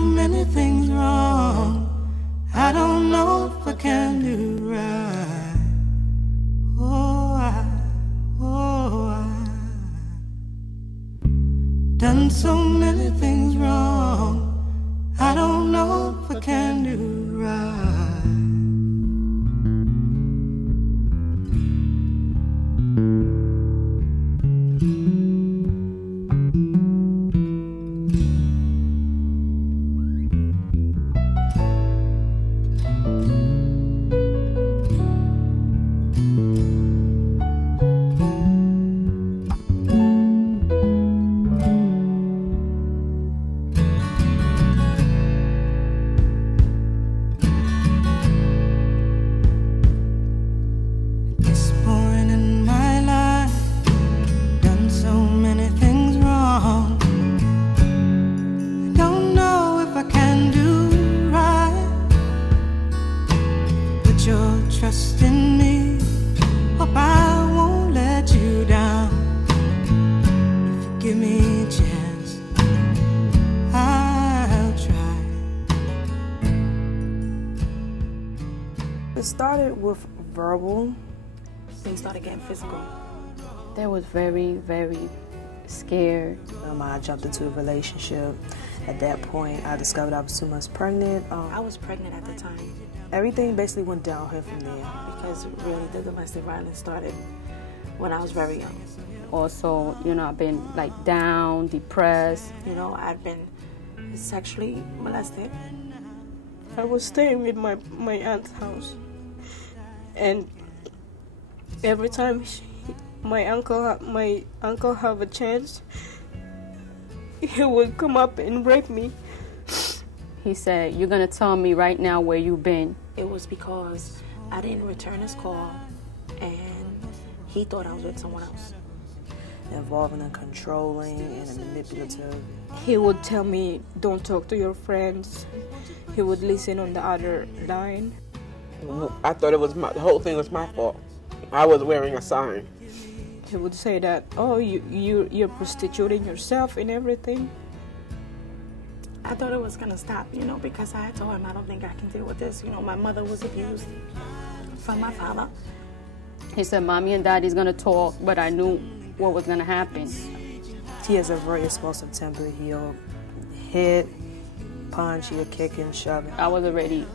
many things wrong. I don't know if I can do right. Done so many things wrong. I don't know if I can do right. Trust in me, hope I won't let you down. If you give me a chance, I'll try. It started with verbal, then started getting physical. They was very, very scared. I jumped into a relationship. At that point, I discovered I was 2 months pregnant. I was pregnant at the time. Everything basically went downhill from there. Because really the domestic violence started when I was very young. Also, I've been like down, depressed. I've been sexually molested. I was staying with my aunt's house. And every time my uncle have a chance, he would come up and rape me. He said, "You're going to tell me right now where you've been." It was because I didn't return his call, and he thought I was with someone else. Involving and controlling and manipulative. He would tell me, "Don't talk to your friends." He would listen on the other line. I thought the whole thing was my fault. I was wearing a sign. He would say that, "Oh, you're prostituting yourself and everything." I thought it was going to stop, because I told him I don't think I can deal with this. My mother was abused from my father. He said, "Mommy and Daddy's going to talk," but I knew what was going to happen. He has a very explosive temper. He'll hit, punch, he'll kick and shove. I was already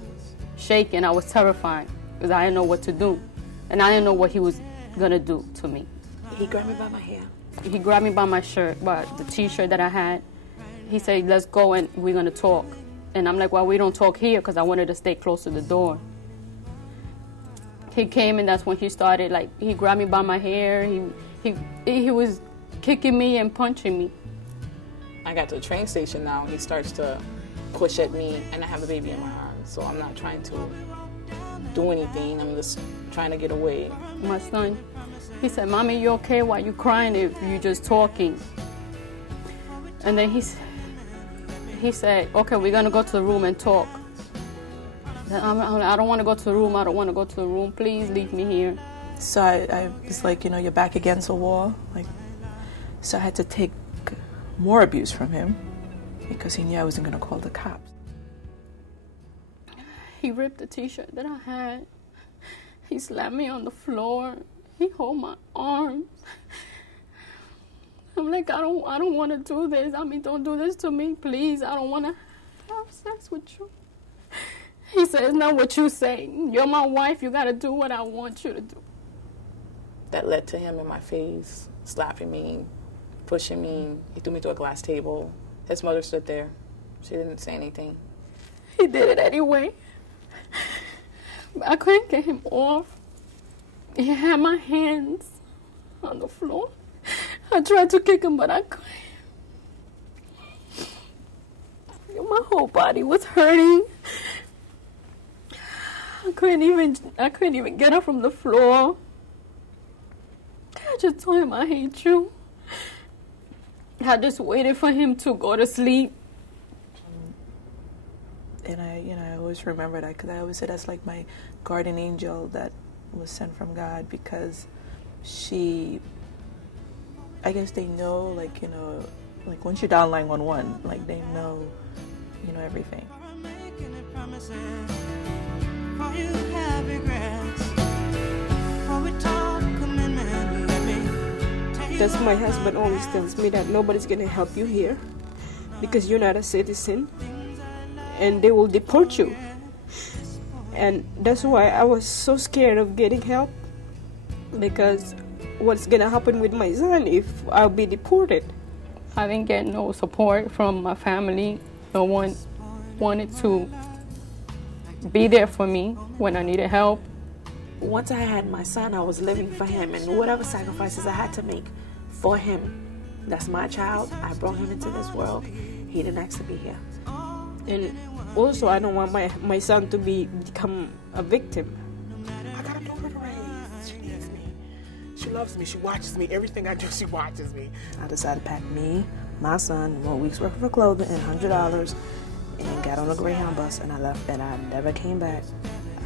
shaking. I was terrified because I didn't know what to do. And I didn't know what he was going to do to me. He grabbed me by my hair. He grabbed me by my shirt, by the T-shirt that I had. He said, "Let's go and we're going to talk." And I'm like, "Well, we don't talk here," because I wanted to stay close to the door. He came and that's when he started, he grabbed me by my hair. He was kicking me and punching me. I got to the train station now and he starts to push at me and I have a baby in my arms. So I'm not trying to do anything. I'm just trying to get away. My son, he said, "Mommy, you okay? Why you crying if you just talking?" And then he said, "Okay, we're going to go to the room and talk." I don't want to go to the room. I don't want to go to the room. Please leave me here. So I was like, you're back against a wall. So I had to take more abuse from him because he knew I wasn't going to call the cops. He ripped the T-shirt that I had. He slapped me on the floor. He held my arms. I'm like, I don't want to do this. Don't do this to me, please. I don't want to have sex with you. He said, "It's not what you say. You're my wife. You got to do what I want you to do." That led to him in my face, slapping me, pushing me. He threw me to a glass table. His mother stood there. She didn't say anything. He did it anyway. I couldn't get him off. He had my hands on the floor. I tried to kick him, but I couldn't. My whole body was hurting. I couldn't even get up from the floor. I just told him, "I hate you." I just waited for him to go to sleep. And I always remember that because I always say that's like my guardian angel that was sent from God, because I guess they know, once you're down 911, they know, everything. That's my husband always tells me, that nobody's gonna help you here because you're not a citizen and they will deport you. And that's why I was so scared of getting help, because what's gonna happen with my son if I'll be deported? I didn't get no support from my family. No one wanted to be there for me when I needed help. Once I had my son, I was living for him, and whatever sacrifices I had to make for him. That's my child. I brought him into this world. He didn't ask to be here. And also, I don't want my son to become a victim. I got a daughter to raise. She needs me. She loves me. She watches me. Everything I do, she watches me. I decided to pack me, my son, 1 week's worth of clothing and $100, and got on a Greyhound bus, and I left, and I never came back.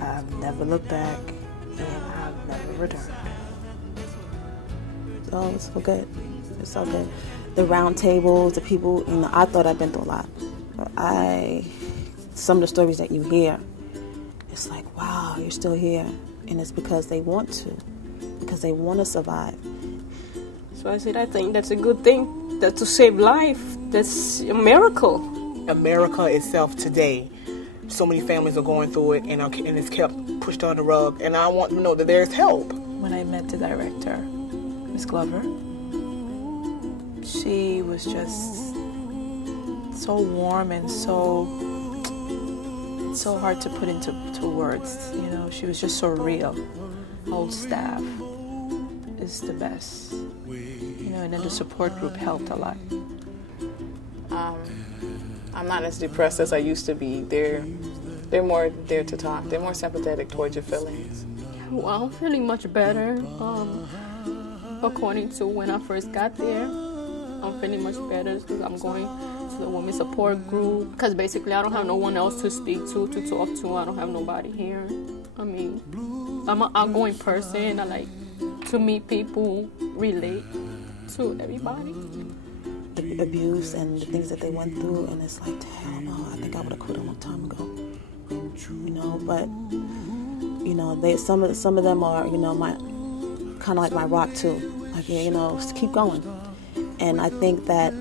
I've never looked back, and I've never returned. Oh, it's so good. It's so good. The round tables, the people, I thought I'd been through a lot. But some of the stories that you hear, it's like, wow, you're still here. And it's because they want to survive. So I said, I think that's a good thing, that to save life, that's a miracle. America itself today, so many families are going through it, and it's kept pushed on the rug. And I want to know that there's help. When I met the director, Miss Glover, she was just so warm and so hard to put into words. She was just so real. Whole staff is the best. And then the support group helped a lot. I'm not as depressed as I used to be. They're more there to talk. They're more sympathetic towards your feelings. Well, I'm feeling much better. According to when I first got there, I'm feeling much better because I'm going to the women's support group. Because basically, I don't have no one else to speak to talk to. I don't have nobody here. I'm an outgoing person. I like to meet people, relate to everybody. The abuse and the things that they went through, and it's like, hell no, I think I would have quit a long time ago. But some of them are, my kind of like my rock too. Like, just keep going. And I think that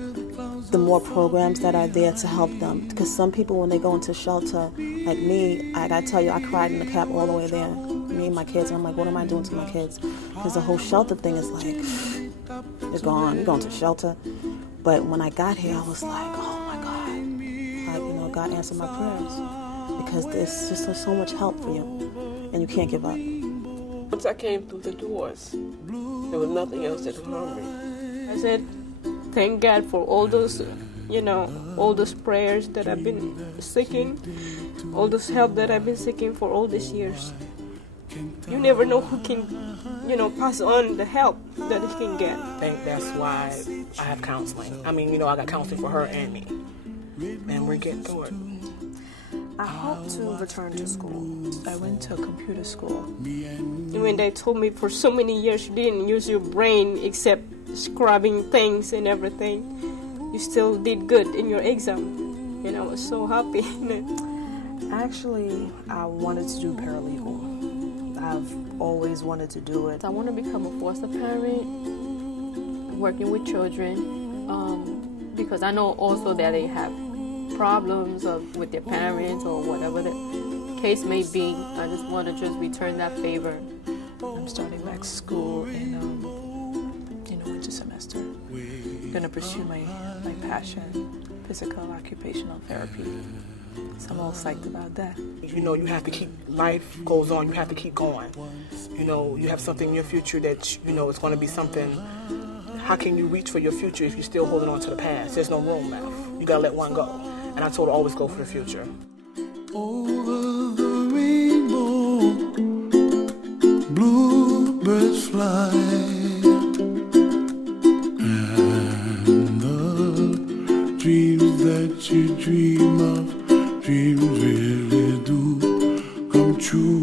the more programs that are there to help them, because some people when they go into shelter, like me, I gotta tell you, I cried in the cab all the way there. Me and my kids, and I'm like, what am I doing to my kids? Because the whole shelter thing is like, they're gone. You're going to shelter. But when I got here, I was like, oh my God. Like, God answered my prayers. Because there's just so much help for you. And you can't give up. Once I came through the doors, there was nothing else that could harm me. I said, thank God for all those, all those prayers that I've been seeking, all this help that I've been seeking for all these years. You never know who can, pass on the help that he can get. I think that's why I have counseling. I got counseling for her and me. And we're getting through it. I hope to return to school. I went to a computer school. When they told me for so many years you didn't use your brain except scrubbing things and everything, you still did good in your exam. And I was so happy. Actually, I wanted to do paralegal. I've always wanted to do it. I want to become a foster parent, working with children, because I know also that they have problems with their parents or whatever the case may be. I just want to return that favor. I'm starting back school in winter semester. I'm going to pursue my passion, physical occupational therapy. So I'm all psyched about that. You have to keep, life goes on, you have to keep going. You have something in your future that, it's going to be something. How can you reach for your future if you're still holding on to the past? There's no room left. You got to let one go. And I told her always go for the future. Over the rainbow, bluebirds fly, and the dreams that you dream of, dreams really do come true.